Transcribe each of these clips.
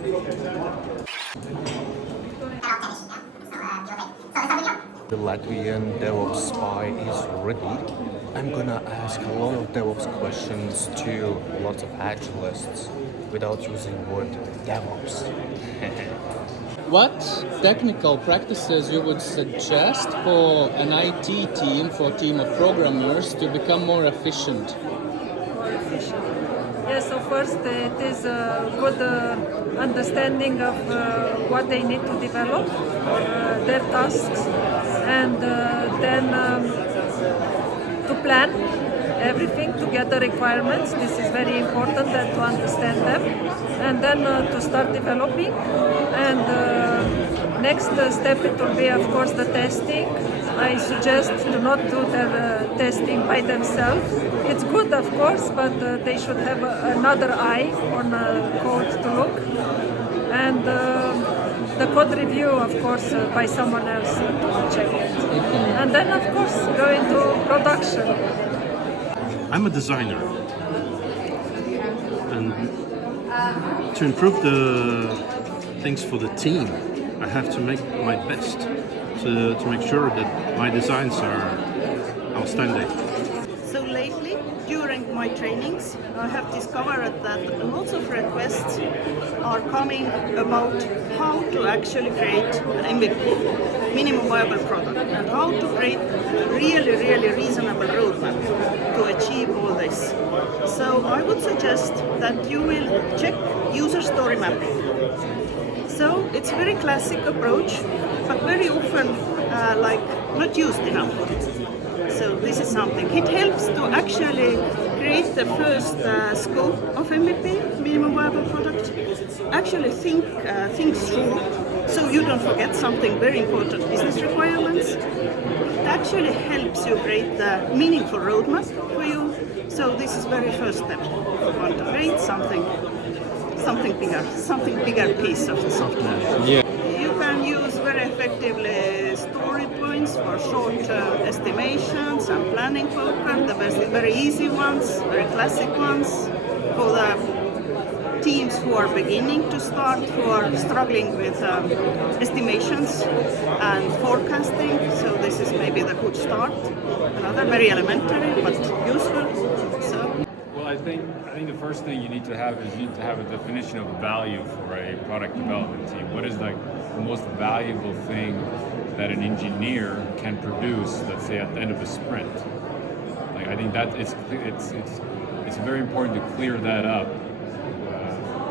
The Latvian DevOps spy is ready. I'm gonna ask a lot of DevOps questions to lots of Agilists without using word DevOps. What technical practices you would suggest for an IT team, for a team of programmers to become more efficient? More efficient. Yes, so first it is a good understanding of what they need to develop or their tasks, and then to plan everything, to get the requirements. This is very important that to understand them, and then to start developing. And next step it will be, of course, the testing. I suggest to not do their testing by themselves. It's good, of course, but they should have another eye on code to look. And the code review, of course, by someone else to check it. And then, of course, go into production. I'm a designer, and to improve the things for the team, I have to make my best to make sure that my designs are outstanding. So lately, during my trainings, I have discovered that lots of requests are coming about how to actually create an MVP, minimum viable product, and how to create really reasonable roadmap to achieve all this. So I would suggest that you will check user story mapping. So it's a very classic approach, but very often not used enough. So this is something. It helps to actually create the first scope of MVP, minimum viable product. Actually think things through, so you don't forget something very important, business requirements. It actually helps you create the meaningful roadmap for you. So this is very first step. You want to create something bigger piece of the software. Yeah. You can use very effectively story points for short-term estimations and planning focus, the very easy ones, very classic ones, for the teams who are beginning to start, who are struggling with estimations and forecasting. So this is maybe the good start. Another very elementary but useful. So. Well, I think the first thing you need to have a definition of value for a product development team. What is the most valuable thing that an engineer can produce, let's say at the end of a sprint? Like, I think that it's very important to clear that up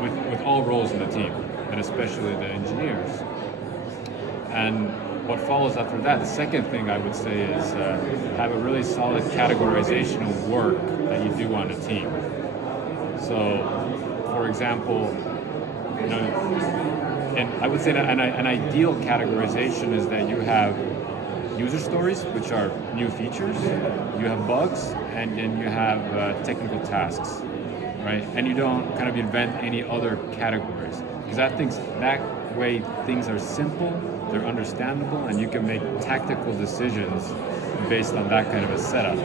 with all roles in the team, and especially the engineers. And what follows after that, the second thing I would say is have a really solid categorization of work that you do on a team. So, for example, and I would say that an ideal categorization is that you have user stories, which are new features, you have bugs, and then you have technical tasks, right? And you don't kind of invent any other categories, because that way things are simple, they're understandable, and you can make tactical decisions based on that kind of a setup,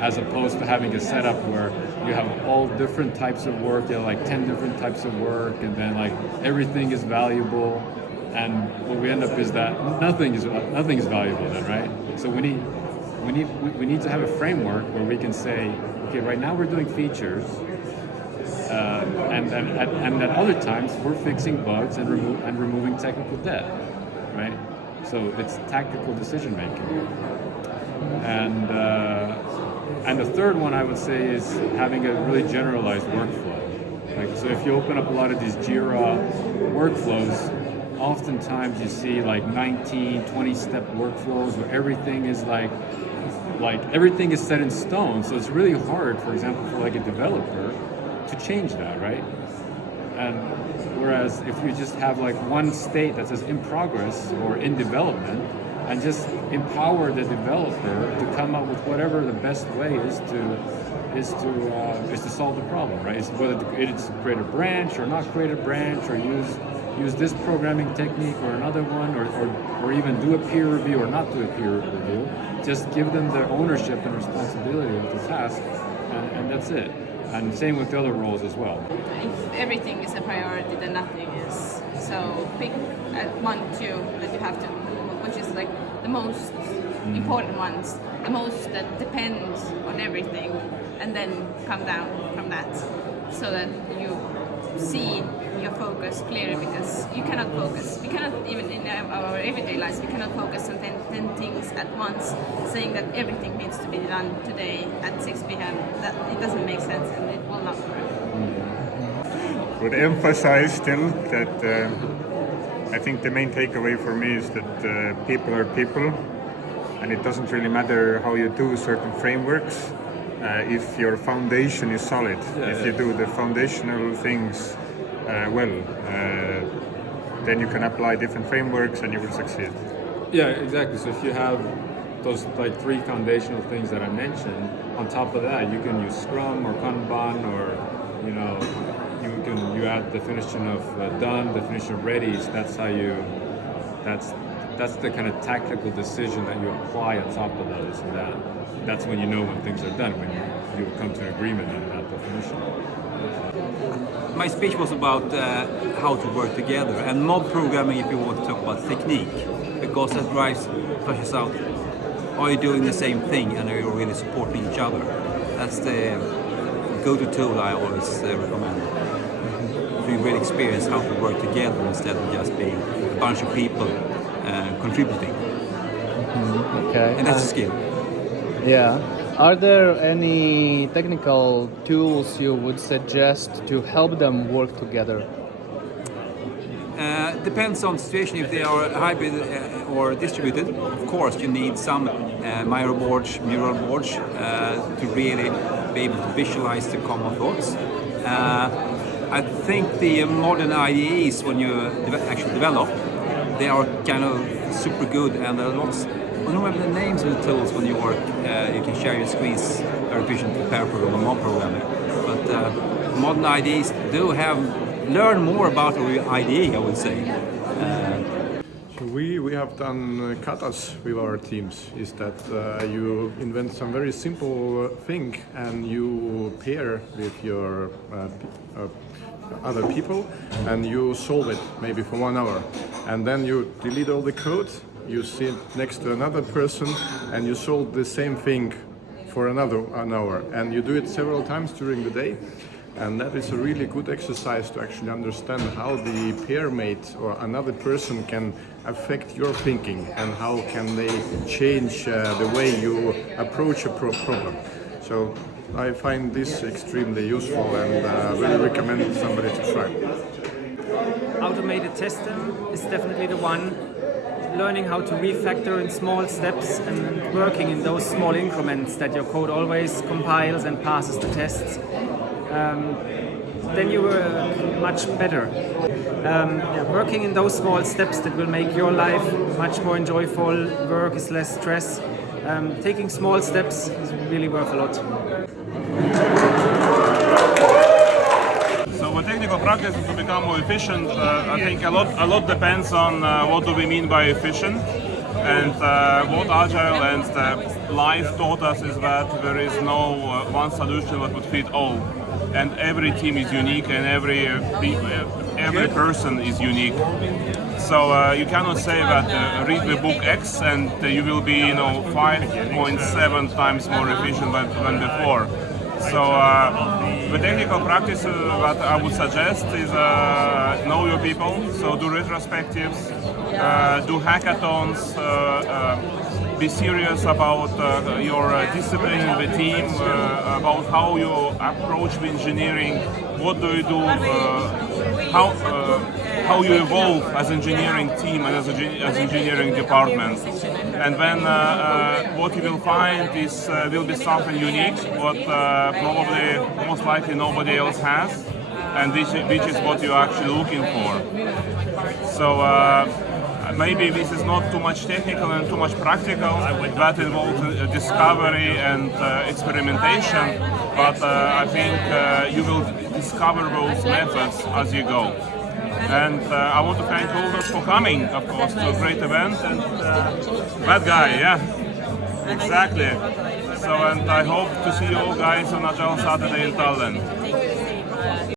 as opposed to having a setup where you have all different types of work, you have like 10 different types of work, and then like everything is valuable, and what we end up is that nothing is valuable then, right? So we need to have a framework where we can say, okay, right now we're doing features, and at other times we're fixing bugs and removing technical debt, right? So it's tactical decision making. And the third one I would say is having a really generalized workflow. Like, so if you open up a lot of these Jira workflows, oftentimes you see like 19, 20-step workflows where everything is like everything is set in stone. So it's really hard, for example, for like a developer to change that, right? And whereas if you just have like one state that says in progress or in development, and just empower the developer to come up with whatever the best way is to solve the problem, right? It's whether it's create a branch or not create a branch, or use this programming technique or another one, or even do a peer review or not do a peer review. Just give them their ownership and responsibility of the task, and that's it. And same with the other roles as well. If everything is a priority, then nothing is. So pick one, two that you have to, which is like the most important ones, the most that depends on everything, and then come down from that, so that you see your focus clearly, because you cannot focus. We cannot, even in our everyday lives, we cannot focus on 10 things at once, saying that everything needs to be done today at 6 p.m. That it doesn't make sense, and it will not work. Would emphasize still that I think the main takeaway for me is that people are people, and it doesn't really matter how you do certain frameworks if your foundation is solid. If you do the foundational things well, then you can apply different frameworks and you will succeed. Yeah, exactly. So if you have those like 3 foundational things that I mentioned, on top of that, you can use Scrum or Kanban, or you add definition of done, definition of ready. So that's how that's the kind of tactical decision that you apply on top of those, and that's when you know when things are done, when you come to an agreement on that definition. My speech was about how to work together, and mob programming, if you want to talk about technique, because that flushes out, are you doing the same thing and are you really supporting each other? That's the go-to tool I always recommend. So you really experience how to work together instead of just being a bunch of people contributing. Okay. And that's a skill. Yeah. Are there any technical tools you would suggest to help them work together? Depends on the situation. If they are hybrid or distributed, of course you need some Miro boards, mural boards to really be able to visualize the common thoughts. I think the modern IDEs, when you actually develop, they are kind of super good, and there are lots. I don't remember the names of the tools when you work. You can share your screens very efficient for pair program or mob programming. But modern IDEs do learn more about your IDE, I would say. So we have done katas with our teams. Is that you invent some very simple thing and you pair with your other people and you solve it maybe for 1 hour, and then you delete all the code. You sit next to another person and you solve the same thing for an hour, and you do it several times during the day, and that is a really good exercise to actually understand how the pair mate or another person can affect your thinking and how can they change the way you approach a problem. So I find this extremely useful and really recommend somebody to try. Automated testing is definitely the one. Learning how to refactor in small steps and working in those small increments that your code always compiles and passes the tests, then you work much better. Working in those small steps that will make your life much more enjoyable, work is less stress. Taking small steps is really worth a lot. So for technical practices to become more efficient, I think a lot depends on what do we mean by efficient. And what Agile and life taught us is that there is no one solution that would fit all. And every team is unique, and every person is unique. So you cannot say that read the book X and you will be 5.7 times more efficient than before. So the technical practice that I would suggest is know your people. So do retrospectives, do hackathons, be serious about your discipline in the team, about how you approach the engineering, what do you do, how you evolve as engineering team and as engineering department. And then what you will find is will be something unique, what probably most likely nobody else has, and which is what you're actually looking for. So maybe this is not too much technical and too much practical, that involves discovery and experimentation, but I think you will discover those methods as you go. And I want to thank all those for coming, of course, to a great event. And that guy, yeah, exactly. So, and I hope to see you all guys on Agile Saturday in Tallinn.